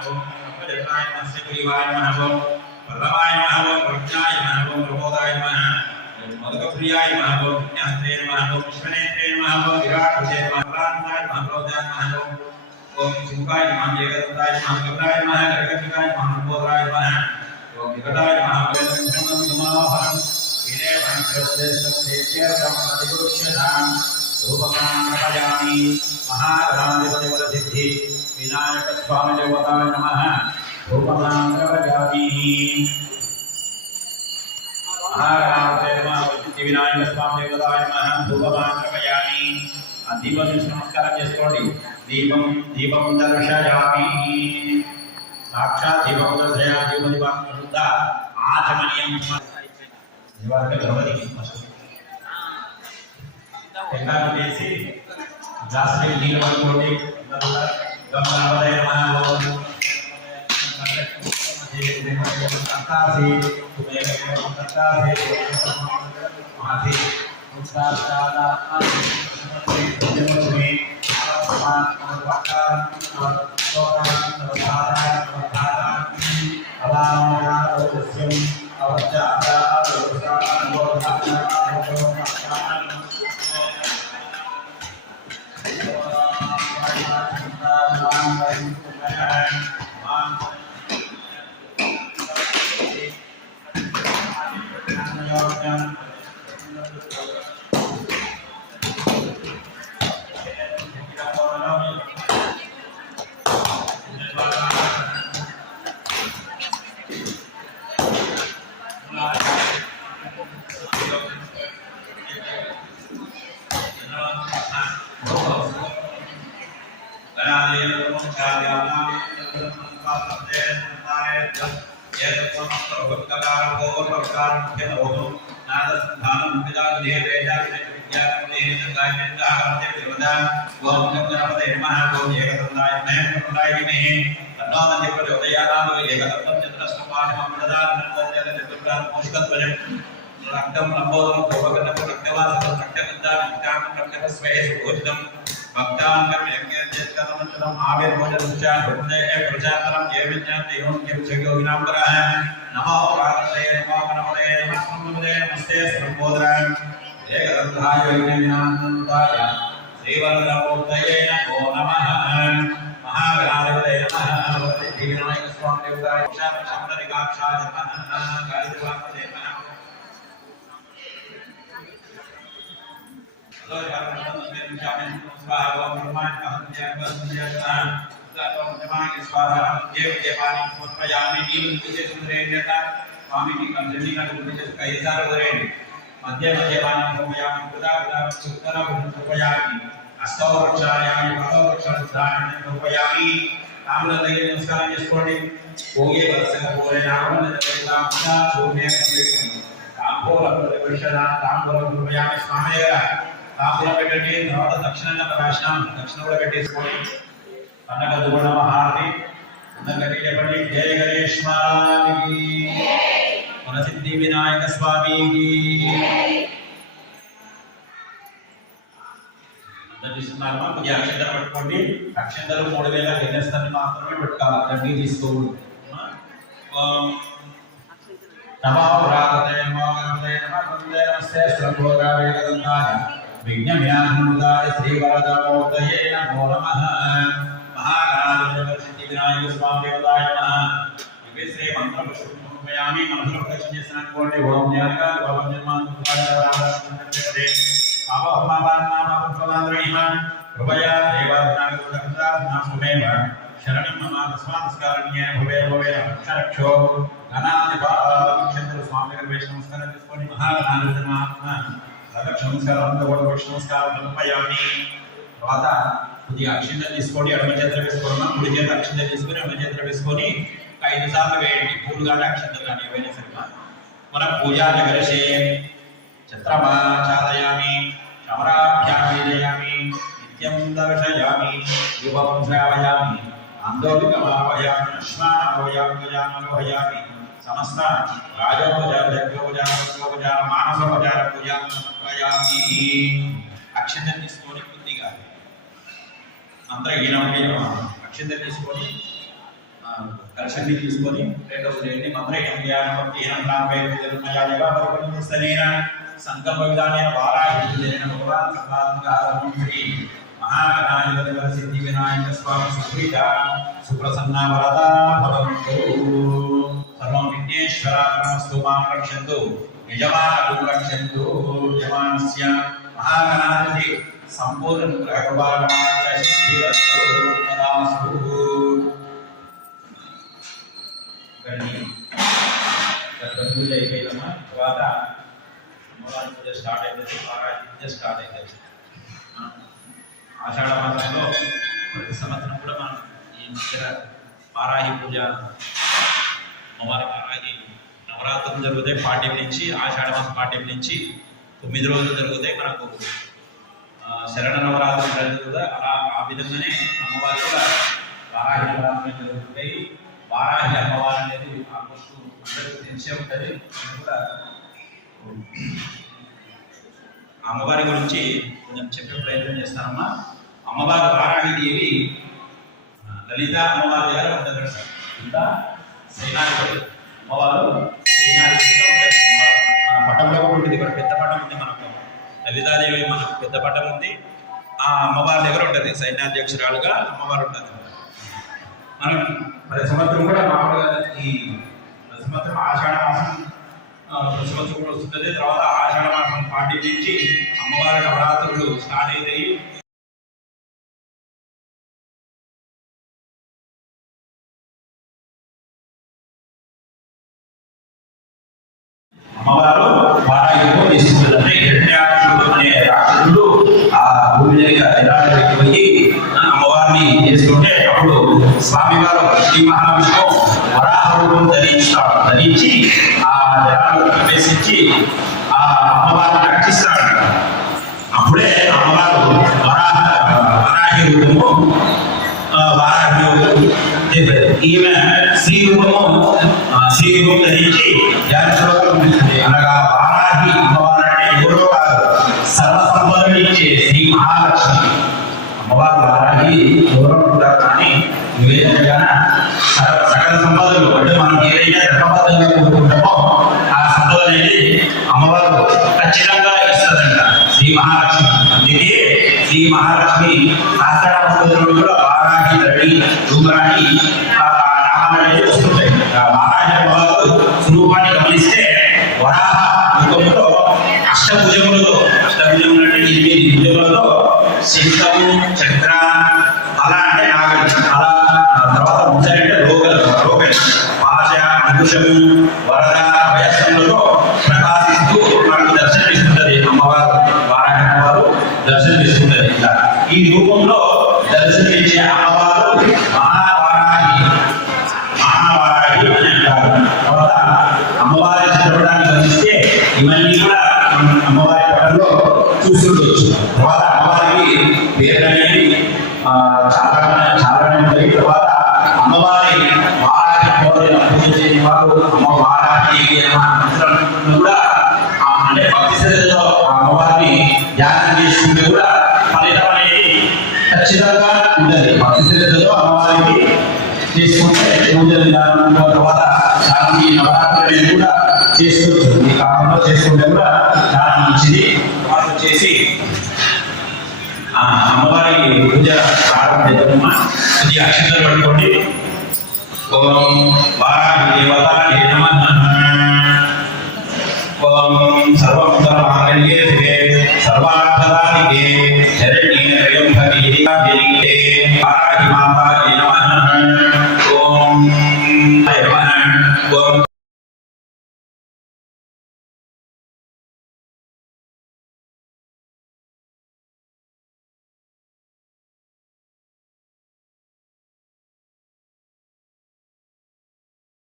ओम नमः शिवाय नमः ओम प्रलवाय नमः ओम प्रज्ञाय नमः ओम प्रमोदाय नमः ओम मदकप्रियाय नमः ओम ज्ञात्रे नमः ओम विश्वनेत्रे नमः ओम विराटसे नमः प्राणाय नमः प्रोदाय नमः ओम शिवाय नमः जगदाय नमः कमलाय नमः जगतिकाय नमः प्रमोदाय नमः ओम विकटाय नमः ब्रह्मं नमोहरं विनय पंचस्य सत्य ब्रह्मदिगुष्यधाम रूपमानपयामि महागणाधिपतिवरसिद्धि विनायक स्वामी देवताय नमः रूपमानपयामि महागणाधिपते नमः विनायक स्वामी देवताय नमः रूपमानपयामि दीपं नमस्कारं చేసుకోండి దీపం దర్శయామి సాక్షాత్ దీపం దర్శయామి దీపం శుద్ధ ఆచమనీయం నివారణ గణపతి ఎల్లాం చేసి జాస్తి నీళ్ళు పట్టుకోండి గమనావదయ మహాభోగం సంతాసి సంతాసి మాసి సంతాసాల జన్మభూమి जय गणेश महाराज की सिद्धि विनायक स्वामी की కొద్దిగా అక్షంతలు పెట్టుకోండి అక్షంతలు 3000 గణేశాన్ని మాత్రమే పెట్టుకోవాలి అన్ని తీసుకోండి నమో ప్రాతతే నమోగతే నమస్తే నమస్తే శ్రీభోగాయ గదంతాయ విఘ్నవ్యాధముదాయ శ్రీవరదమూర్తయే నమో నమః మహాగణాధిపతి సిద్ధి వినాయక స్వామి దేవతాయ నమః ఇవే శ్రీ మంత్ర పుష్పయామి మంత్ర ప్రదక్షిణ చేసిన కోటి ఓం జ్ఞానగా ఓం జన్మాంతరాయ రామచంద్రదే అవహమానామః కృపయా దేవానాగరుడకందానామేవ శరణం మమ తస్మాత్స్కారణ్యే భవే భవే రక్షరక్షో గణాధిపతి స్వామి గారి నమస్కారం చేసుకొని మహాగణాధిపతి నమస్కారం నమస్కారం కృపయామి తర్వాత కొద్దిగా అక్షింతలు తీసుకొని ఎడమ చేతులు వేసుకోవడం కుడి చేతి అక్షింతలు తీసుకొని ఎడమ చేతులు వేసుకొని 5 సార్లు వేయండి పూలు కానీ అక్షింతలు కానీ ఏవైనా సరిగ్గా మన పూజా జగరశే చత్రమా చాదయామి చమరాభ్యామీదయామి నిత్యం దర్శయామి యువం శ్రావయామి ఆందోళికమావయామి అశ్వానవయామి గజానవయామి సమస్త రాజోపజ జగ్యోపజ రసోపజ మానసోపచార పూజామి అక్షింతలు తీసుకొని కొద్దిగా మంత్ర ఈనం అక్షింతలు తీసుకొని కలశాన్ని తీసుకొని రెండవ దేవుని మంత్రయం సంకల్ప విధానైన వారాహితులైన భగవాన్ శ్రీ మహాగణాధిపతి సిద్ధి వినాయక స్వామి సుప్రీత సుప్రసన్న వరదా భవంతు సర్వం విఘ్నేశ్వరార్పణమస్తు మాం రక్షन्तు యజమానం రక్షन्तు యజమానస్య మహాగణాధిపతి సంపూర్ణ గ్రహభాగమాచ సిద్ధిరస్తు తదాస్తు. పూజ అయిపోయిందమ్మా. తర్వాత అమ్మవారి పూజ స్టార్ట్ అవుతుంది, వారాహి పూజ స్టార్ట్ అవుతుంది. ఆషాఢ మాసంలో ప్రతి సంవత్సరం కూడా మనం ఈ మధ్య వారాహి పూజ, అమ్మవారి వారాహి నవరాత్రులు జరుగుతాయి 40 నుంచి. ఆషాఢ మాసం 40 నుంచి 9 రోజులు జరుగుతాయి. మనకు శరణ నవరాత్రులు జరుగుతుంది. అలా ఆ విధంగానే అమ్మవారి కూడా వారాహి నవరాత్రులు జరుగుతాయి. వారాహి అమ్మవారు అనేది ఆల్మోస్ట్ అందరికీ తెలిసే ఉంటుంది. కూడా అమ్మవారి గురించి కొంచెం చెప్పే ప్రయత్నం చేస్తానమ్మా. అమ్మవారు వారాహి దేవి లలిత అమ్మవారి దగ్గర ఉంటుంది సార్. ఇంకా సేనాధిపతి అమ్మవారు సేనాధిపతిగా ఉంటుంది. మన పట్టంలో కూడా ఉంటుంది. ఇక్కడ పెద్ద పట్టం ఉంది మనకు. లలితాదేవి మనకు పెద్ద పట్టం ఉంది. ఆ అమ్మవారి దగ్గర ఉంటుంది. సైన్యాధ్యక్షురాలుగా అమ్మవారు ఉంటుంది. మనం ప్రతి సంవత్సరం కూడా మామూలుగా ఈ ప్రతి సంవత్సరం ఆషాఢ మాసం ప్రతి సంవత్సరం కూడా వస్తుంది. తర్వాత ఆషాఢ మాసం 40 నుంచి అమ్మవారి నవరాత్రులు స్టార్ట్ అవుతాయి. అమ్మవారు వారాహితో తీసుకుంటుంది. అంటే హిరణ్యాక్షుడు అనే రాక్షసుడు ఆ భూమి దగ్గర పోయి అమ్మవారిని చేసుకుంటే అప్పుడు స్వామివారు శ్రీ మహావిష్ణువు వరాహ రూపం ధరించి ఆ జలాలు ప్రవేశించి ఆ అమ్మవారిని రక్షిస్తాడు. అప్పుడే అమ్మవారు వరాహి రూపము ఈమె శ్రీ రూపం ధరించి అనగా వారాహి అమ్మవారు అంటే ఎవరో కాదు, సర్వసంపదలు ఇచ్చే శ్రీ మహాలక్ష్మి అమ్మవారు. వారాహి ఎవరో కూడా కానీ నివేదనగా సకల సంపదలు అంటే మనం ఏదైతే ధర్మబద్ధంగా కోరుకుంటామో ఆ సంపద అనేది అమ్మవారు ఖచ్చితంగా ఇస్తుందంట శ్రీ మహాలక్ష్మి. అందుకే శ్రీ మహాలక్ష్మి సహస్రనామ కూడా వారాహి రడి రూపరాణి నామాలు అనేది వస్తుంటాయి. వారాహి అమ్మవారు స్వరూపాన్ని గమనిస్తే వరాహ రూపంలో అష్టభుజములతో అంటే 8 భుజములతో శంఖము చక్ర అలా అంటే నాగలి అలా తర్వాత ముచ్చంటే రోగ పాశ అంకుశము వరద అభయస్థములతో ప్రకాశిస్తూ మనకు దర్శనమిస్తుంటది అమ్మవారు. వారాహి అమ్మవారు దర్శనమిస్తుంటది. ఈ రూపంలో దర్శనమిచ్చే అమ్మవారు మహావారాహి అని అంటారు. తర్వాత అమ్మవారి చిత్రపటాన్ని గమనిస్తే ఇవన్నీ కూడా అమ్మవారి పటంలో చూస్తుండొచ్చు. తర్వాత అమ్మవారికి పేరు అనేది చాలా ఉంటాయి. తర్వాత అమ్మవారి వారాహి అమ్మవారి పూజ చేయని వారు అమ్మ వారాహి మంత్రాలను కూడా అంటే భక్తి శ్రద్ధతో అమ్మవారిని ధ్యానం చేసుకుంటే కూడా ఫలితం అనేది ఖచ్చితంగా ఉంటుంది. భక్తి శ్రద్ధతో అమ్మవారికి చేసుకుంటే పూజ విధానంలో తర్వాత చాలా ఈ నవరాత్రులు కూడా చేసుకోవచ్చు. ఈ కాలంలో చేసుకుంటే కూడా చాలా మంచిది. తర్వాత వచ్చేసి అమ్మవారి పూజ ప్రారంభం చేద్దామా. కొద్దిగా అక్షంతలు పట్టుకోండి. ఓం వారాహి దేవత నమః